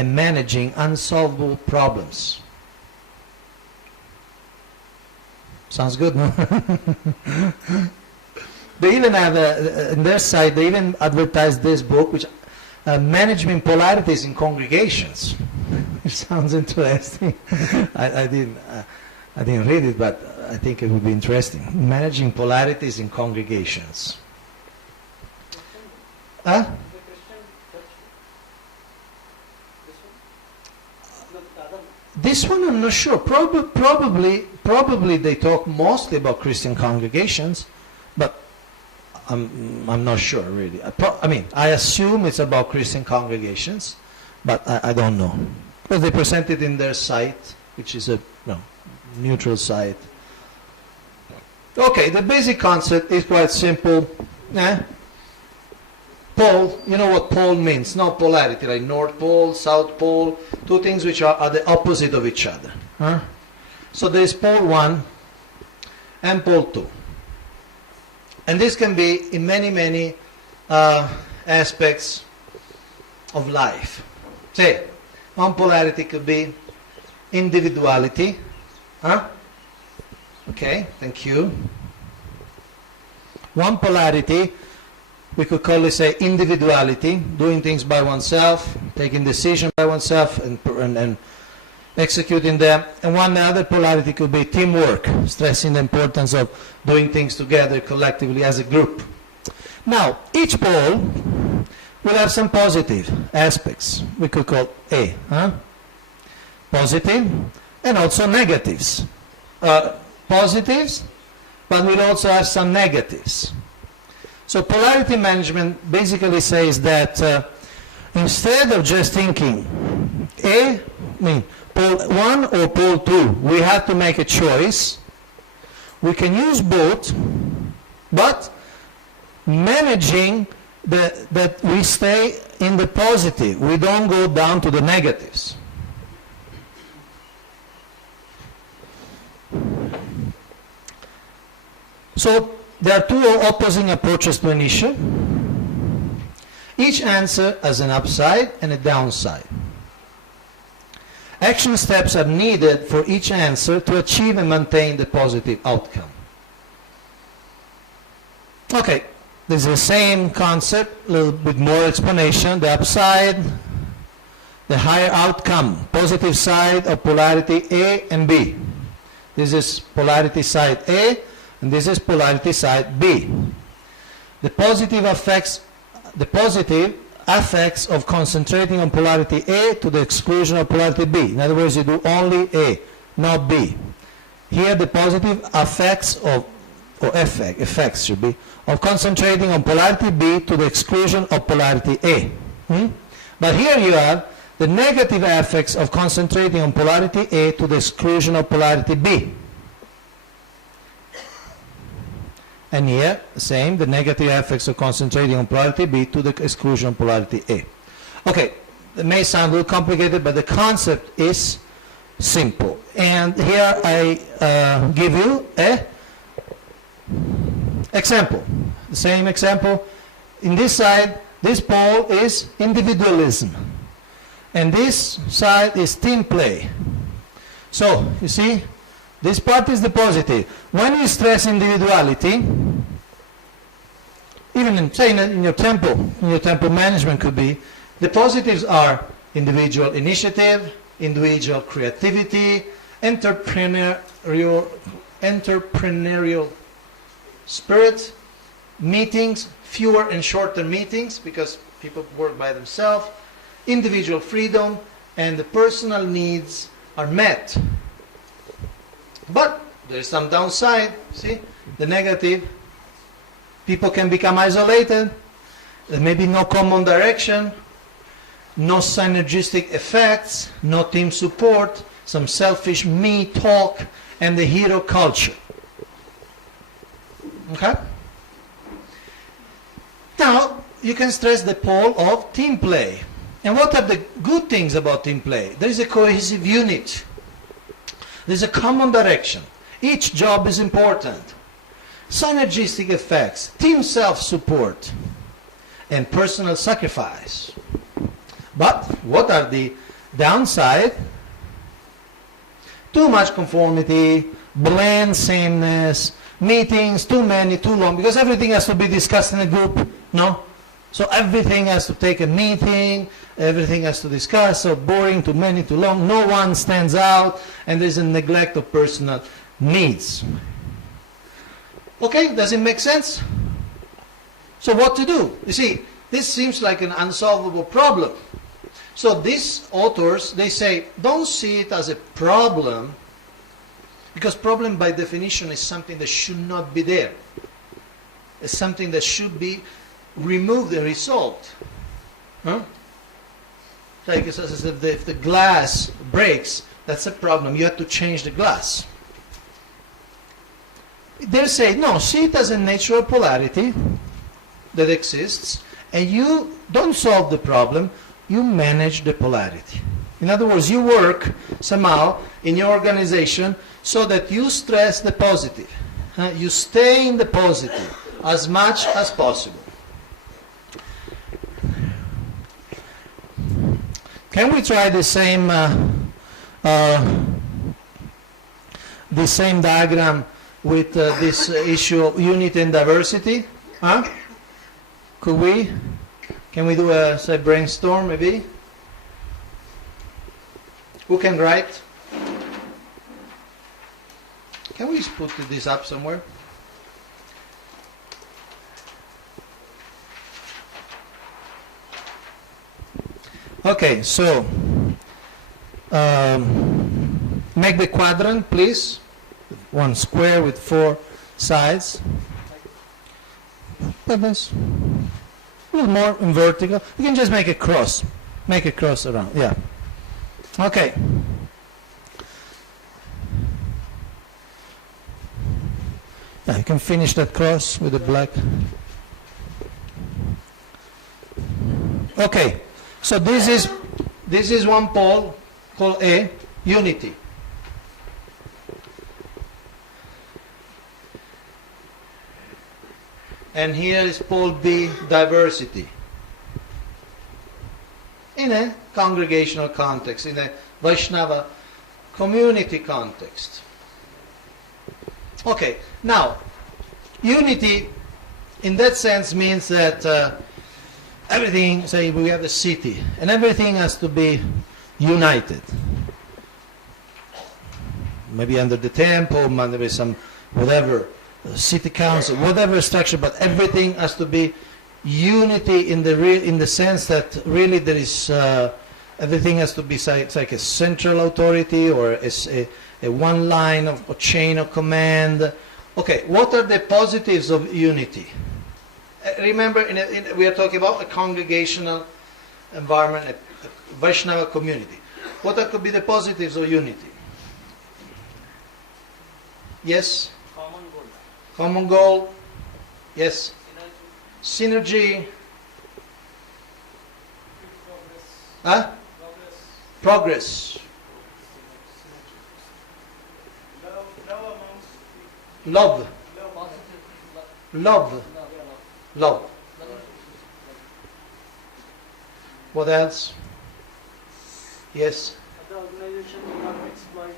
and managing unsolvable problems. Sounds good, no? They even have, in their site, they even advertise this book, which Managing Polarities in Congregations. Which sounds interesting. I didn't read it, but I think it would be interesting. Managing Polarities in Congregations. Huh? This one I'm not sure. Probably they talk mostly about Christian congregations, but I'm not sure really. I mean, I assume it's about Christian congregations, but I don't know. Because they present it in their site, which is a neutral site. Okay, the basic concept is quite simple. Pole, you know what pole means, not polarity, like North Pole, South Pole, two things which are the opposite of each other. Huh? So there is pole 1 and pole 2. And this can be in many aspects of life. Say, one polarity could be individuality. Huh? Okay, thank you. One polarity, we could call it, say, individuality, doing things by oneself, taking decisions by oneself and executing them. And one other polarity could be teamwork, stressing the importance of doing things together collectively as a group. Now, each pole will have some positive aspects, we could call A. Positive, and also negatives. Positives, but we'll also have some negatives. So polarity management basically says that instead of just thinking pole 1 or pole 2, we have to make a choice. We can use both, but managing that we stay in the positive. We don't go down to the negatives. So there are two opposing approaches to an issue. Each answer has an upside and a downside. Action steps are needed for each answer to achieve and maintain the positive outcome. Okay, this is the same concept, a little bit more explanation. The upside, the higher outcome, positive side of polarity A and B. This is polarity side A, and this is polarity side B. The positive effects of concentrating on polarity A to the exclusion of polarity B. In other words, you do only A, not B. Here the positive effects of concentrating on polarity B to the exclusion of polarity A. But here you have the negative effects of concentrating on polarity A to the exclusion of polarity B. And here, same, the negative effects of concentrating on polarity B to the exclusion of polarity A. Okay, it may sound a little complicated, but the concept is simple. And here I give you a example. The same example. In this side, this pole is individualism. And this side is team play. So, you see, this part is the positive. When you stress individuality, even in your temple management could be, the positives are individual initiative, individual creativity, entrepreneurial spirit, meetings, fewer and shorter meetings because people work by themselves, individual freedom, and the personal needs are met. But there's some downside, see, the negative. People can become isolated, there may be no common direction, no synergistic effects, no team support, some selfish me talk, and the hero culture. Okay? Now, you can stress the pole of team play. And what are the good things about team play? There is a cohesive unit. There's a common direction. Each job is important. Synergistic effects, team self-support, and personal sacrifice. But what are the Downside, too much conformity, bland sameness, meetings, too many, too long, because everything has to be discussed in a group, no? So everything has to take a meeting, everything has to discuss, so boring, too many, too long, no one stands out, and there's a neglect of personal needs. Okay, does it make sense? So what to do? You see, this seems like an unsolvable problem. So these authors, they say, don't see it as a problem, because problem by definition is something that should not be there. It's something that should be removed and resolved. Huh? Like if the glass breaks, that's a problem. You have to change the glass. They say, no, see it as a natural polarity that exists, and you don't solve the problem, you manage the polarity. In other words, you work somehow in your organization so that you stress the positive. You stay in the positive as much as possible. Can we try the same diagram with this issue of unity and diversity? Huh? Could we? Can we do a brainstorm maybe? Who can write? Can we put this up somewhere? Okay, so make the quadrant, please. One square with 4 sides. Like this. A little more in vertical. You can just make a cross. Make a cross around. Yeah. Okay. Yeah, you can finish that cross with the black. Okay. So this is one pole called A, unity. And here is pole B, diversity. In a congregational context, in a Vaishnava community context. Okay, now, unity in that sense means that everything, say we have a city, and everything has to be united. Maybe under the temple, maybe some whatever, city council, whatever structure, but everything has to be unity in the sense that really there is, everything has to be like a central authority or a one line of a chain of command. Okay, what are the positives of unity? Remember, we are talking about a congregational environment, a Vaishnava community. What could be the positives of unity? Yes? Common goal. Common goal. Yes? Synergy. Huh? Progress. Love. Love. Love. What else? Yes? The organization will not exploit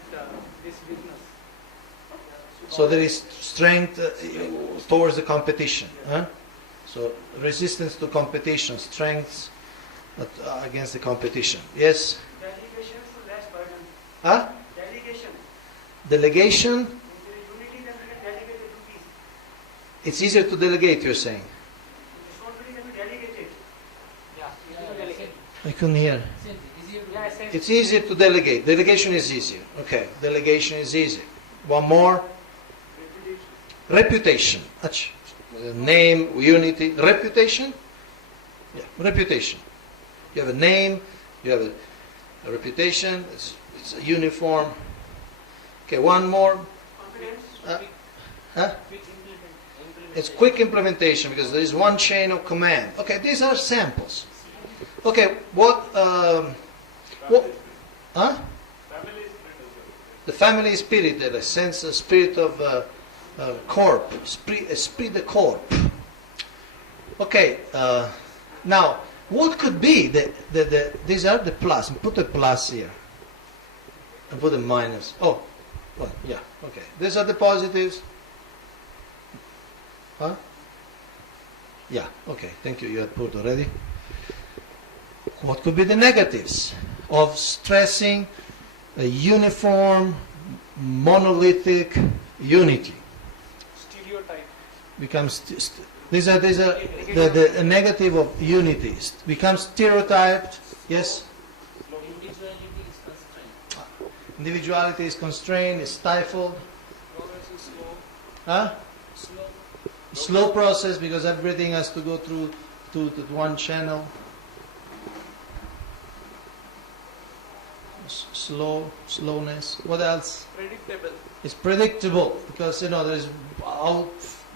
this business. So there is strength towards the competition. Huh? So resistance to competition, strength against the competition. Yes? Delegation to less burden. Huh? Delegation. Delegation. Unity, then we can delegate the duties. It's easier to delegate, you're saying. Responsibility can be delegated. Yeah, easier to delegate. I couldn't hear. It's easier to delegate. Delegation is easier. Okay, delegation is easy. One more. Reputation. Name, unity. Reputation? Yeah, reputation. You have a name, you have a reputation, it's a uniform. Okay, one more. Confidence. Huh? It's quick implementation because there is one chain of command. Okay, these are samples. Okay, what huh? The family spirit, the sense, the spirit of corp, esprit de corp. Okay, now What could be these are the plus. Put a plus here. And put a minus. Oh, well, yeah, okay. These are the positives. Huh? Yeah, okay, thank you. You had put already. What could be the negatives of stressing a uniform, monolithic unity? Stereotype. Becomes these are the negative of unity. Becomes stereotyped. Yes. Individuality is constrained. Individuality is constrained. Is stifled. Progress is slow. Huh? Slow. Slow process because everything has to go through to one channel. Slowness. What else? Predictable. It's predictable because there's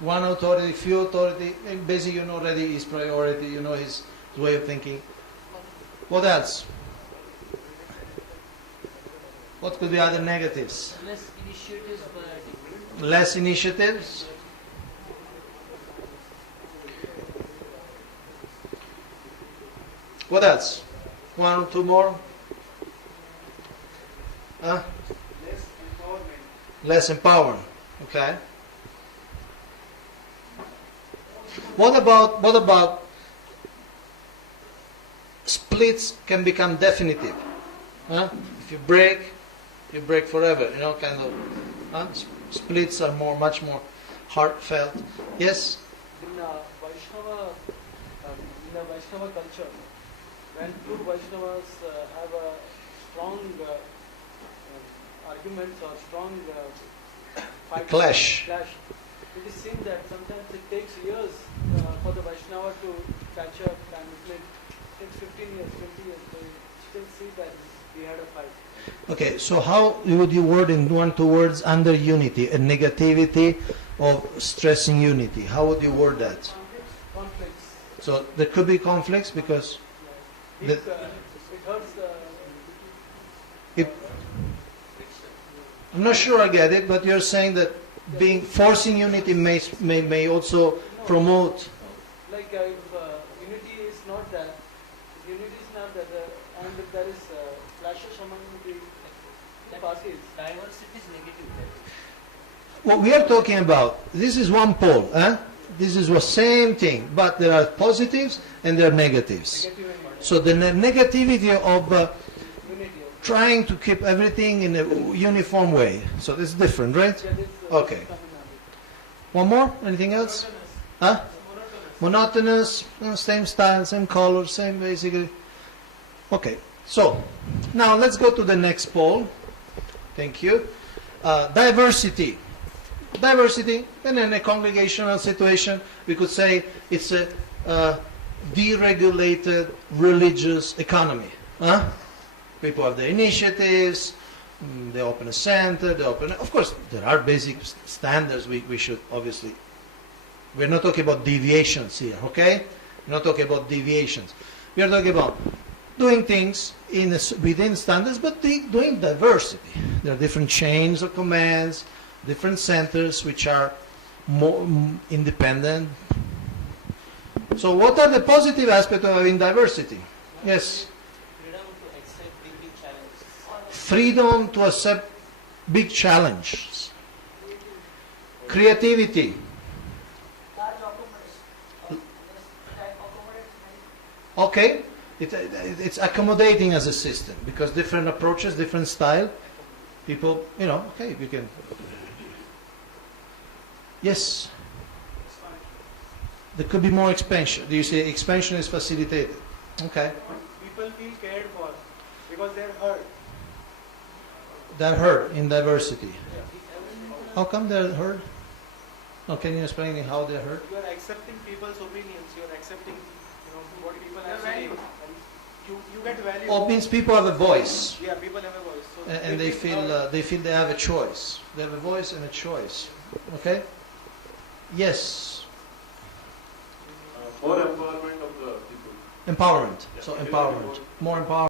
one authority, few authority. And basically, you know already his priority. You know his way of thinking. What else? What could be other negatives? Less initiatives by Less initiatives. What else? One or two more? Huh? Less empowerment. Less empowerment. Okay. What about splits can become definitive? Huh? If you break forever. Kind of. Huh? Splits are much more heartfelt. Yes. In the Vaishnava culture, when two Vaishnavas have a strong arguments or strong fight, Clash. it is seen that sometimes it takes years for the Vaishnava to catch up, and it takes 15 years, 20 years to still see that we had a fight. Okay, so how would you word in 1-2 words under unity, a negativity of stressing unity? How would you word that? Conflicts. So there could be conflicts because It hurts the. it, I'm not sure I get it, but you're saying that forcing unity may also promote. Like if unity is not there, and if there is clashes among the parties. diversity is negative. What we are talking about, this is one pole. This is the same thing, but there are positives and there are negatives. Negative and So the negativity of unity. trying to keep everything in a uniform way. So it's different, right? Yeah, this, Okay. One more? Anything else? Huh? Monotonous, same style, same color, same basically. Okay, so now let's go to the next pole. Thank you. Diversity. Diversity, and in a congregational situation, we could say it's a deregulated religious economy. People have their initiatives, they open a center, of course, there are basic standards we should obviously. We're not talking about deviations here, okay? We're not talking about deviations. We are talking about doing things within standards, but doing diversity. There are different chains of commands, different centers which are more independent. So what are the positive aspects of having diversity? Yes? Freedom to accept big challenges. Freedom to accept big challenges. Creativity. Okay, it's accommodating as a system because different approaches, different style. People, okay, we can. Yes. There could be more expansion. Do you say expansion is facilitated? Okay. People feel cared for because they're hurt. They're heard in diversity. How come they're heard? Oh, can you explain how they're heard? You are accepting people's opinions. You are accepting, what people have to say. You get value. Oh, it means people have a voice, Yeah, people have a voice. So and they feel they have a choice. They have a voice and a choice. Okay. Yes. More empowerment of the people. Empowerment. Yeah. So empowerment. More empowerment.